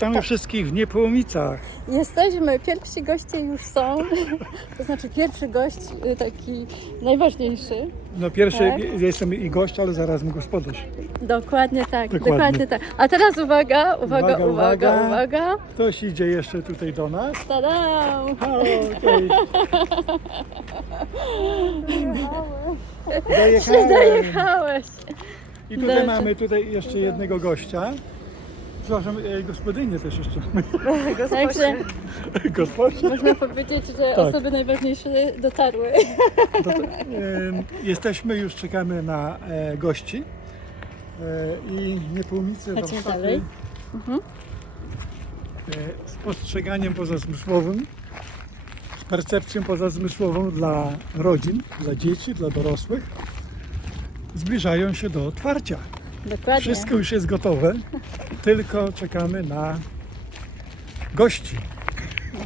Witamy wszystkich w Niepołomicach. Jesteśmy, pierwsi goście już są. To znaczy pierwszy gość, y, taki najważniejszy. No pierwszy Tak. jestem i gość, ale zarazem gospodarz. Dokładnie tak, Dokładnie. dokładnie, tak. A teraz uwaga, uwaga, Uwaga, uwaga, uwaga. uwaga. Ktoś idzie jeszcze tutaj do nas. Cześć. Dojechałem. Dojechałeś! I tutaj Dobrze. mamy tutaj jeszcze jednego gościa. Przepraszam, e, gospodynię też jeszcze. Także Gospodzie. można powiedzieć, że Tak. osoby najważniejsze dotarły. To, to, e, jesteśmy, już czekamy na e, gości. E, I Niepołomice Chodźmy dalej. Mhm. e, z postrzeganiem pozazmysłowym, z percepcją pozazmysłową dla rodzin, dla dzieci, dla dorosłych zbliżają się do otwarcia. Dokładnie. Wszystko już jest gotowe, tylko czekamy na gości.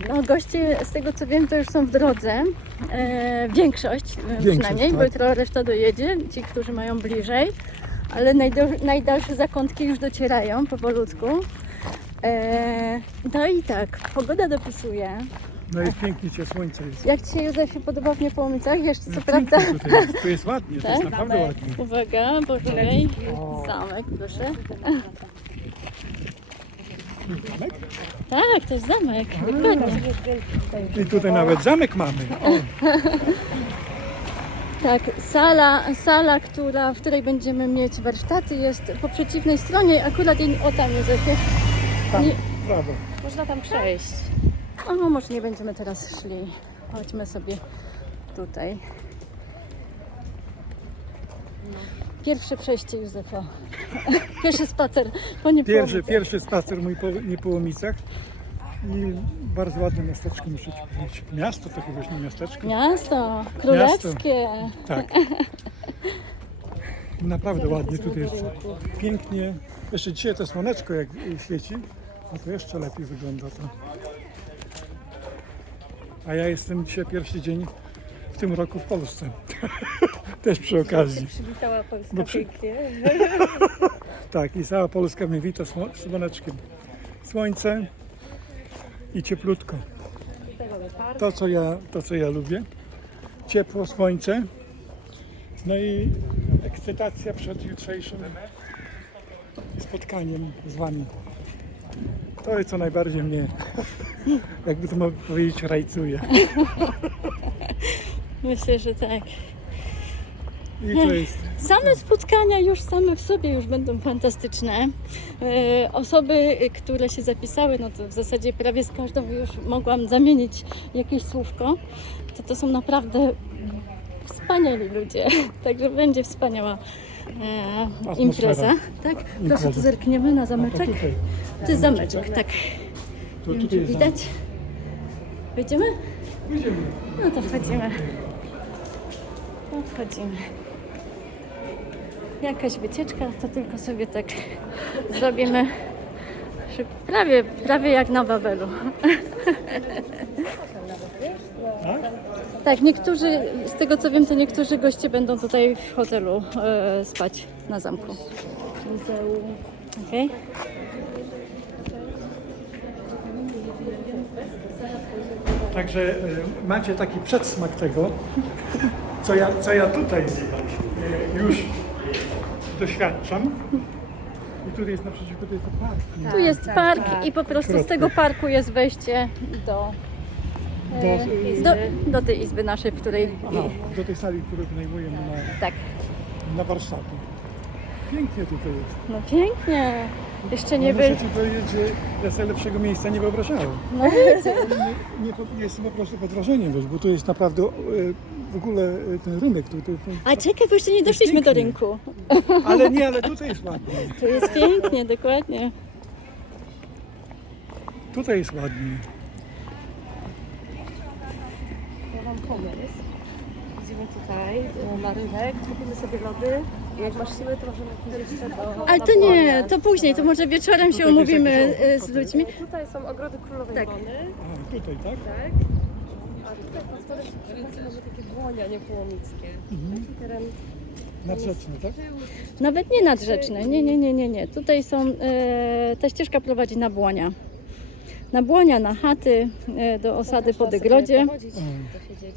No, goście, z tego co wiem, to już są w drodze. E, większość, e, przynajmniej, bo tak. jutro reszta dojedzie, ci, którzy mają bliżej. Ale najdal- najdalsze zakątki już docierają powolutku. E, no i tak, pogoda dopisuje. No jest pięknie, cię słońce jest. Jak Ci się Józef podoba w Niepołomicach? Jeszcze co Pięknie prawda. Tutaj jest, tu jest ładnie, to jest Tak? naprawdę ładnie. Uwaga, poczekaj. O. Zamek, proszę. Zamek? Tak, to jest zamek. Dokładnie. I tutaj nawet zamek mamy. O, Tak, sala, sala która, w której będziemy mieć warsztaty jest po przeciwnej stronie, akurat jej, o tam Józefie. tam, Nie. prawo. Można tam przejść. O, może nie będziemy teraz szli. Chodźmy sobie tutaj. Pierwsze przejście Józefa. Pierwszy spacer po Pierwszy, Niepołomicach. pierwszy spacer mój po Niepołomicach. I bardzo ładne miasteczko, muszę ci powiedzieć. Miasto to chyba nie miasteczko. Miasto królewskie. Tak. Naprawdę ładnie tutaj jest. Pięknie. Jeszcze dzisiaj to słoneczko jak świeci, no to jeszcze lepiej wygląda to. A ja jestem dzisiaj pierwszy dzień w tym roku w Polsce. Też przy okazji. Przywitała Polska Bo przy- pięknie. Tak, i cała Polska mnie wita sło- słoneczkiem. Słońce i cieplutko. To co, ja, to, co ja lubię. Ciepło, słońce. No i ekscytacja przed jutrzejszym spotkaniem z Wami. To jest co najbardziej mnie, jakby to mogę powiedzieć, rajcuje. Myślę, że tak. I to jest Same spotkania już same w sobie już będą fantastyczne. E, osoby, które się zapisały, no to w zasadzie prawie z każdą już mogłam zamienić jakieś słówko. To to są naprawdę wspaniali ludzie. Także będzie wspaniała e, Atmosfera. impreza. Tak? Proszę, tu zerkniemy na zameczek. tutaj. To jest zameczek, tak. To Nie wiem, tutaj czy jest widać. Wejdziemy? Pójdziemy. No to wchodzimy. No wchodzimy. Jakaś wycieczka, to tylko sobie tak zrobimy. Prawie, prawie jak na Wawelu. Tak? Niektórzy, z tego co wiem, to niektórzy goście będą tutaj w hotelu e, spać na zamku. Muzeum. Okej. Także e, macie taki przedsmak tego, co ja, co ja tutaj e, już doświadczam. I tutaj jest naprzeciwko tutaj to park. nie? Tu jest park i po prostu z tego parku jest wejście do, Do, do, do tej izby naszej, w której... aha, do tej sali, którą wynajmujemy na, Tak. na warsztaty. Pięknie tutaj jest. No pięknie. Jeszcze nie Nie Muszę. Ci powiedzieć, że ja sobie lepszego miejsca nie wyobrażałem. No, Nie, nie, po- jestem po prostu pod wrażeniem, wiesz, bo tu jest naprawdę e, w ogóle e, ten rynek. Tu, tu, tu, a czekaj, bo jeszcze nie doszliśmy do pięknie. rynku. ale nie, ale tutaj jest ładnie. Tu jest pięknie, dokładnie. Tutaj jest ładnie. Ja mam pomysł. Idziemy tutaj e, na rynek, kupimy sobie lody jak masz siłę, to możemy Ale to nie, to później, to może wieczorem się umówimy e, z ludźmi. Tutaj są ogrody królowej Tak. Wony, Aha, tutaj, tak? tak? A tutaj po stole mamy takie błonia niepołomickie. Mhm. Taki teren Nadrzeczny, tak? Nawet nie nadrzeczne, nie, nie, nie, nie, nie. Tutaj są, e, ta ścieżka prowadzi na Błonia. Na Błonia, na chaty, e, do osady po Degrodzie.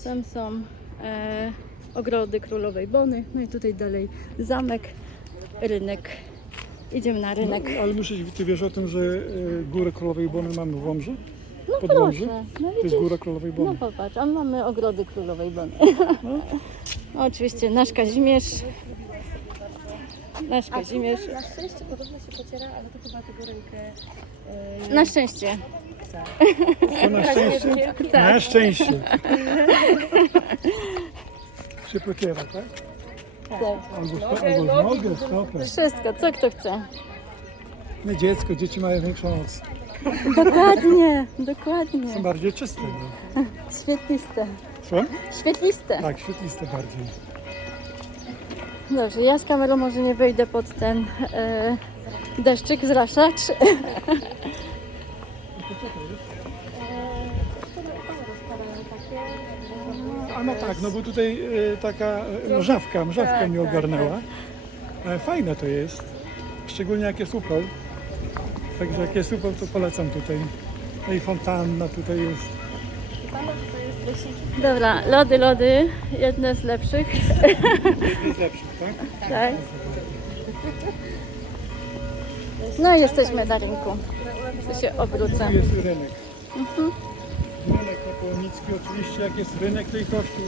Tam są e, ogrody Królowej Bony, no i tutaj dalej zamek, rynek. Idziemy na rynek. No, ale muszę, ty wiesz o tym, że y, Górę Królowej Bony mamy w Łomży? No pod proszę, Łomży? no To jest. Góra Królowej No Bony. popatrz, a mamy ogrody Królowej Bony. No, oczywiście nasz Kazimierz. Nasz Kazimierz. Na szczęście podobno się pociera, ale to chyba tego rękę... e, Na szczęście. To na szczęście. Tak. Na szczęście. Pociera, tak? Tak. Albo, sto, albo nogę, stopę. Wszystko, co kto chce. My dziecko, dzieci mają większą moc. Dokładnie, dokładnie. Są bardziej czyste. No. Świetliste. Co? Świetliste. Tak, świetliste bardziej. Dobrze, ja z kamerą może nie wejdę pod ten e, deszczyk, zraszacz. tak, no bo tutaj y, taka y, mrzawka, mrzawka Tak, mnie tak, ogarnęła. E, Fajne to jest. Szczególnie jak jest upał. Także jak jest upał, to polecam tutaj. No i fontanna tutaj jest. Dobra, lody, lody, jedne z lepszych. Jedny z lepszych, tak? Tak. No i jesteśmy na rynku. Tu się obrócę. Tu jest rynek. Rynek Napoleonicki oczywiście, jak jest rynek, to i kościół.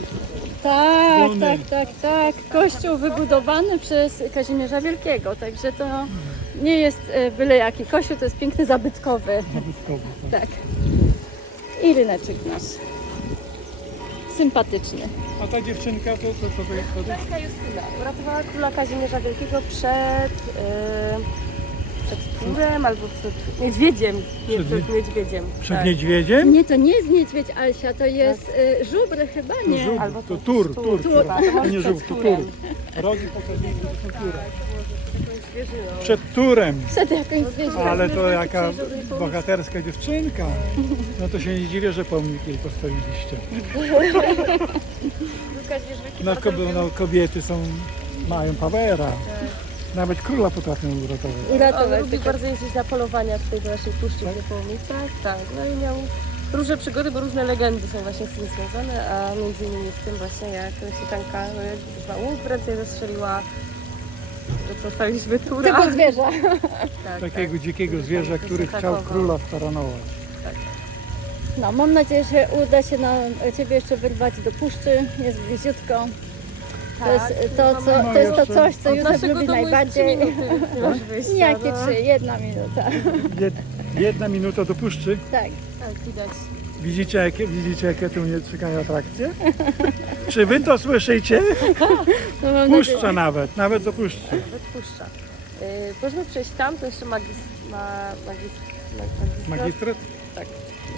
Tak, Wolny. tak, tak, tak. Kościół wybudowany przez Kazimierza Wielkiego, także to nie jest e, byle jaki kościół, to jest piękny zabytkowy. Zabytkowy. Tak. Tak. I ryneczek nasz. Sympatyczny. A ta dziewczynka to co to, to jest? To Justyna uratowała króla Kazimierza Wielkiego przed, e, albo przed niedźwiedziem. Nie, Przed przed, niedźwiedziem. Przed tak. niedźwiedziem? Nie, to nie jest niedźwiedź Alsia, to jest e, żubr chyba, To nie. żółw, Albo to to tur, tur, tur, tur, tur. tak, To może nie przed żółw, to tur. turem. Rogi pokazują, że to tur. Zwierzyną. Przed turem. Przed jakąś zwierzę. Ale to jaka bohaterska dziewczynka. No to się nie dziwię, że pomnik jej postawiliście. No, kob- no kobiety są, mają powera. Nawet króla potrafią uratować. On Uratować. lubił bardzo jeździć na polowania tutaj do naszej puszczy w Niepołomicach. Tak, no i miał różne przygody, bo różne legendy są właśnie z tym związane, a między innymi z tym właśnie jak siekanka no, jak chyba łuk w ręce zastrzeliła, że zostaliśmy tura. Tego zwierza. Tak, Takiego dzikiego Który zwierza, który się chciał króla wtaranować. No, mam nadzieję, że uda się na Ciebie jeszcze wyrwać do puszczy. Jest bliziutko. To jest to, co, to, jest to coś, co Józef naszego lubi najbardziej. Jakie trzy? Jedna minuta. Jed, jedna minuta do puszczy. Tak. Tak, widać. Widzicie jakie, widzicie, jakie tu mnie czekają atrakcje? Czy wy to słyszycie? No. Puszcza nawet, nawet do puszczy. Nawet puszcza. Yy, możemy przejść tam, to jeszcze magis, ma, magis, magistrat. Magistrat?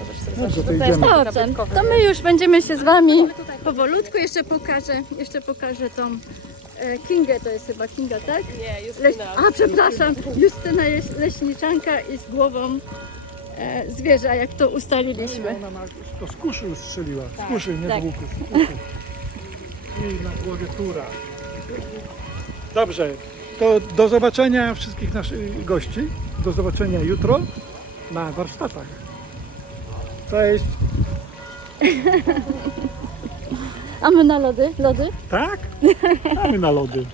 Możesz sobie Dobrze, zobaczyć, to to jest idziemy. taki Dobrze, zabytkowy. to my już będziemy się z Wami powolutku. Jeszcze pokażę, jeszcze pokażę tą e, Kingę, to jest chyba Kinga, tak? Nie, Leś... Justyna. A, przepraszam, Justyna jest leśniczanka i z głową e, zwierza, jak to ustaliliśmy. Ona ma, to z kuszy już strzeliła. Z kuszy, nie tak. z łuku. Z kuszy. I na głowie tura. Dobrze, to do zobaczenia wszystkich naszych gości. Do zobaczenia jutro na warsztatach. Cześć. A my na lody? Lody? Tak? Mamy na lody.